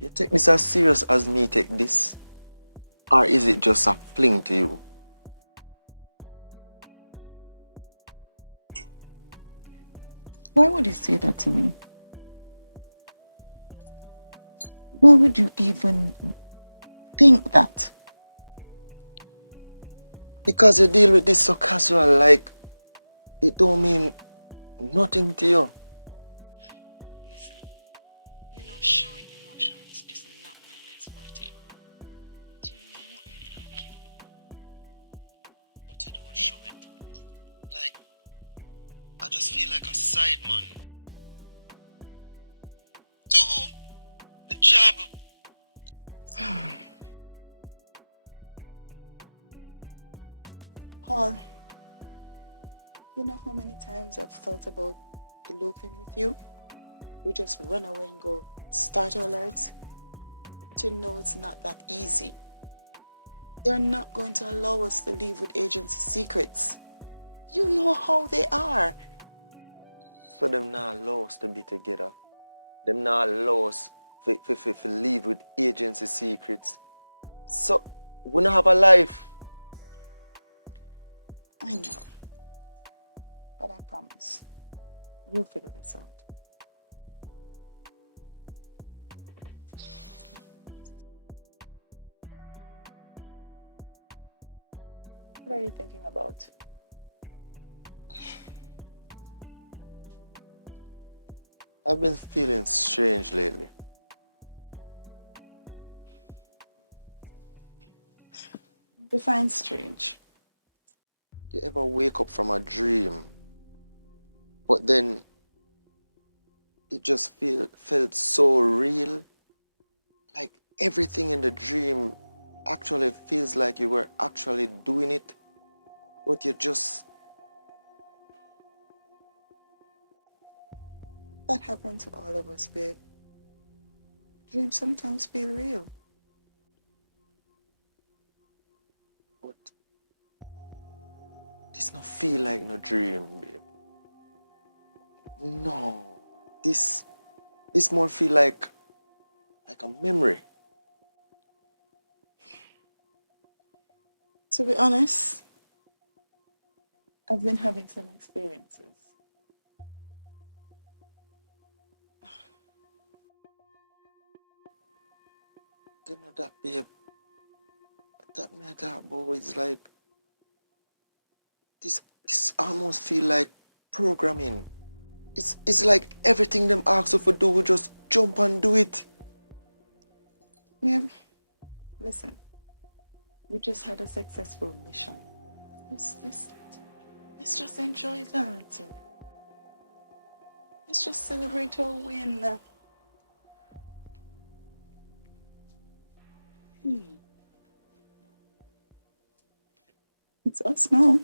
You take this as serious as me take this? Or is it just a fling to you? Why would you say that to me? Why would you even think that? Because you deal with this so casual, like it don't mean nothing to you. Listen, you know, showing emotions is not my best forte. Do you know what you're thinking? But you don't show it. Like, I just feel like a sideman. To who? The job. Paul, you know how many times I've thought about eloping with you? We just run away and go start our lives. But you know it's not that easy. They're not going to allow us to leave with agency secrets. You know how they are. So them not allow us to be together. Them not allow us to live with agency secrets. So we don't have a life. I know. But I promise, we'll figure this out. What are you thinking about? I've been feeling strange lately. Define strange. You ever wake up from a dream, but then it just felt so real? Like everything in the dream actually feels like you were actually doing it, but you just That happened to all of us, babe. Dreams sometimes feel real. but this not feel like no dream, babe. No. This more feel like a memory. To be honest, I've been having some experiences. Then that babe, that me that boy is like this almost feel like programming. It's like everything them ask you to do, we just jump and do it. Babe, listen, we just had a successful mission. Let's, let's, let's just enjoy that. Let's just celebrate our win. Hmm, it's us now.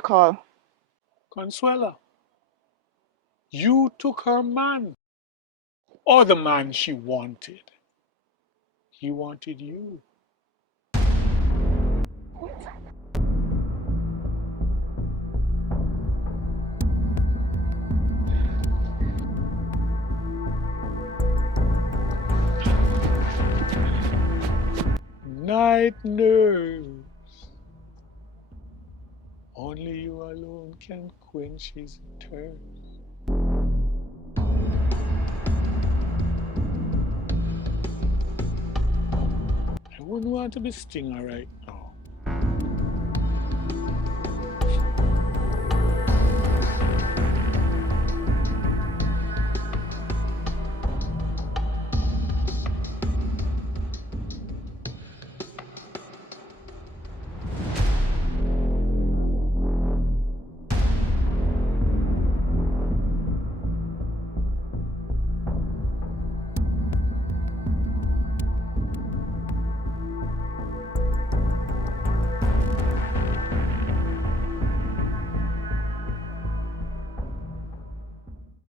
the call. Consuela, you took her man, or the man she wanted. He wanted you. Night nurse, only you alone can quench his thirst. I wouldn't want to be Sting, alright.